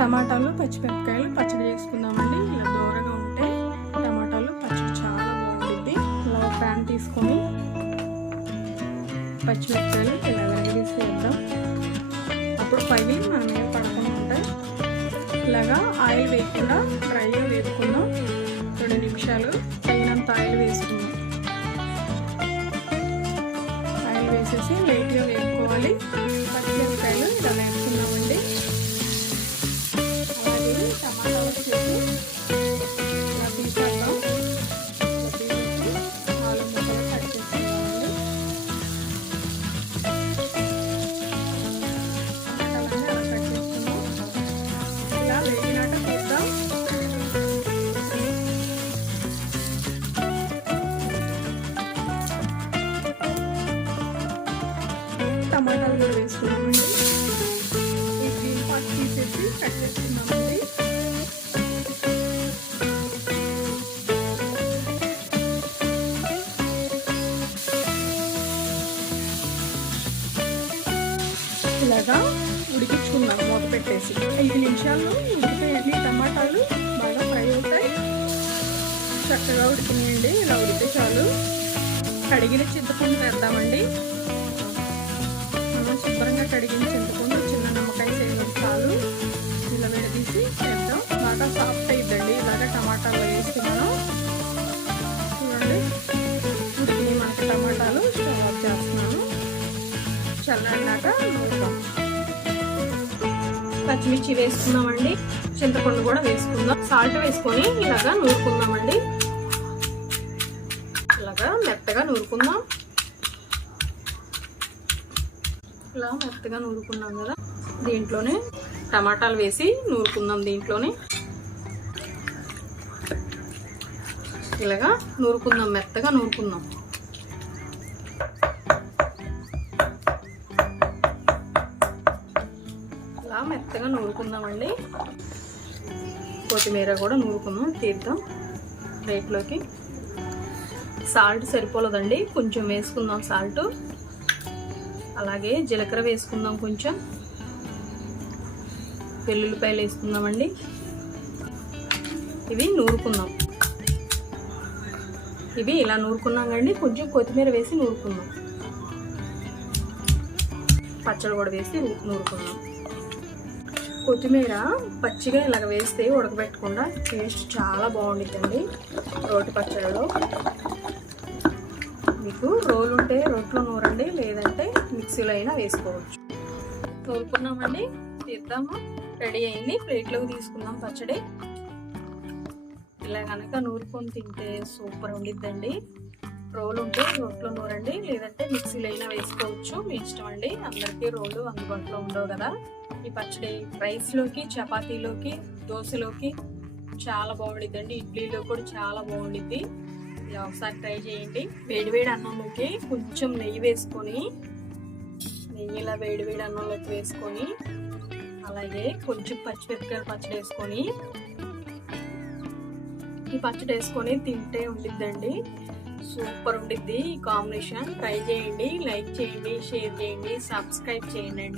టమాటాలు పచ్చిమిరపకాయలు పచ్చడి చేసుకుందామండి. ఇలా దూరగా ఉంటే టమాటాలు పచ్చడి చాలా బాగుంటుంది. ఇలా ప్యాన్ తీసుకొని పచ్చిమిరపకాయలు ఇలా విరగదీసి వేద్దాం అప్పుడు పైవి మన మీద పడకుండా ఉంటాయి. ఇలాగా ఆయిల్ వేయకుండా డ్రైగా వేసుకుందాం రెండు నిమిషాలు తగినంత ఆయిల్ వేసుకుందాం. ఆయిల్ వేసేసి లైట్గా వేసుకోవాలి టమాటాలు కూడా వేసుకున్నామండి ఈ గ్రీన్ పార్ట్ తీసేసి కట్ చేసుకున్నామండి ఇలాగా ఉడికించుకున్నాను మూత పెట్టేసి. ఐదు నిమిషాల్లో ఉడికిపోయండి టమాటాలు బాగా ఫ్రై అవుతాయి. చక్కగా ఉడికినాయండి ఇలా ఉడితే చాలు. కడిగిన చింతపండు వేద్దామండి. మనం శుభ్రంగా కడిగిన చింతపండు చిన్న నిమ్మకాయ చేయడం చాలు. ఇలా విడదీసి చేద్దాం. బాగా సాఫ్ట్ అయిద్దండి. ఇలాగ టమాటాలు వేస్తున్నాను. చూడండి. ఉడికినాయి మనకి టమాటాలు స్టవ్ ఆఫ్ చేస్తున్నాను చల్లన్నాక పచ్చిమిర్చి వేసుకుందామండి. చింతపండు కూడా వేసుకుందాం. సాల్ట్ వేసుకొని ఇలాగా నూరుకుందామండి. ఇలాగా మెత్తగా నూరుకుందాం. ఇట్లా మెత్తగా నూరుకున్నాం కదా. దీంట్లోనే టమాటాలు వేసి నూరుకుందాం దీంట్లోనే. ఇలాగా నూరుకుందాం మెత్తగా నూరుకుందాం. ఇలా మెత్తగా నూరుకుందామండి. కొత్తిమీర కూడా నూరుకుందాం తీద్దాం ప్లేట్లోకి. సాల్ట్ సరిపోలేదండి కొంచెం వేసుకుందాం సాల్ట్. అలాగే జీలకర్ర వేసుకుందాం కొంచెం. వెల్లుల్లిపాయలు వేసుకుందామండి. ఇవి నూరుకుందాం. ఇవి ఇలా నూరుకున్నాం కండి కొంచెం కొత్తిమీర వేసి నూరుకుందాం. పచ్చడి కూడా వేసి నూరుకుందాం. కొత్తిమీర పచ్చిగా ఇలాగ వేస్తే ఉడకబెట్టకుండా టేస్ట్ చాలా బాగుండిద్దండి రోటి పచ్చడిలో మీకు రోలు ఉంటే రోట్లో నూర మిక్సీలో అయినా వేసుకోవచ్చు. తోలుకున్నామండి తీద్దాము. రెడీ అయింది. ప్లేట్లోకి తీసుకుందాం పచ్చడి. ఇలా కనుక నూరుకొని తింటే సూపర్ ఉండిద్దండి. రోలు ఉంటే రోట్లో నూరండి లేదంటే మిక్సీలో అయినా వేసుకోవచ్చు. మీ ఇష్టం అండి. అందరికీ రోలు అందుబాటులో ఉండవు కదా. ఈ పచ్చడి రైస్లోకి చపాతీలోకి దోశలోకి చాలా బాగుండిద్దండి. ఇడ్లీలో కూడా చాలా బాగుండిద్ది. ఇలా ఒకసారి ట్రై చేయండి. వేడివేడి అన్నంలోకి కొంచెం నెయ్యి వేసుకొని నెయ్యి ఇలా వేడివేడి అన్నంలోకి వేసుకొని అలాగే కొంచెం పచ్చిమిరపకాయలు పచ్చడి వేసుకొని ఈ పచ్చడి వేసుకొని తింటే ఉండిద్దండి. సూపర్ ఉండిద్ది ఈ కాంబినేషన్. ట్రై చేయండి లైక్ చేయండి షేర్ చేయండి సబ్స్క్రైబ్ చేయండి.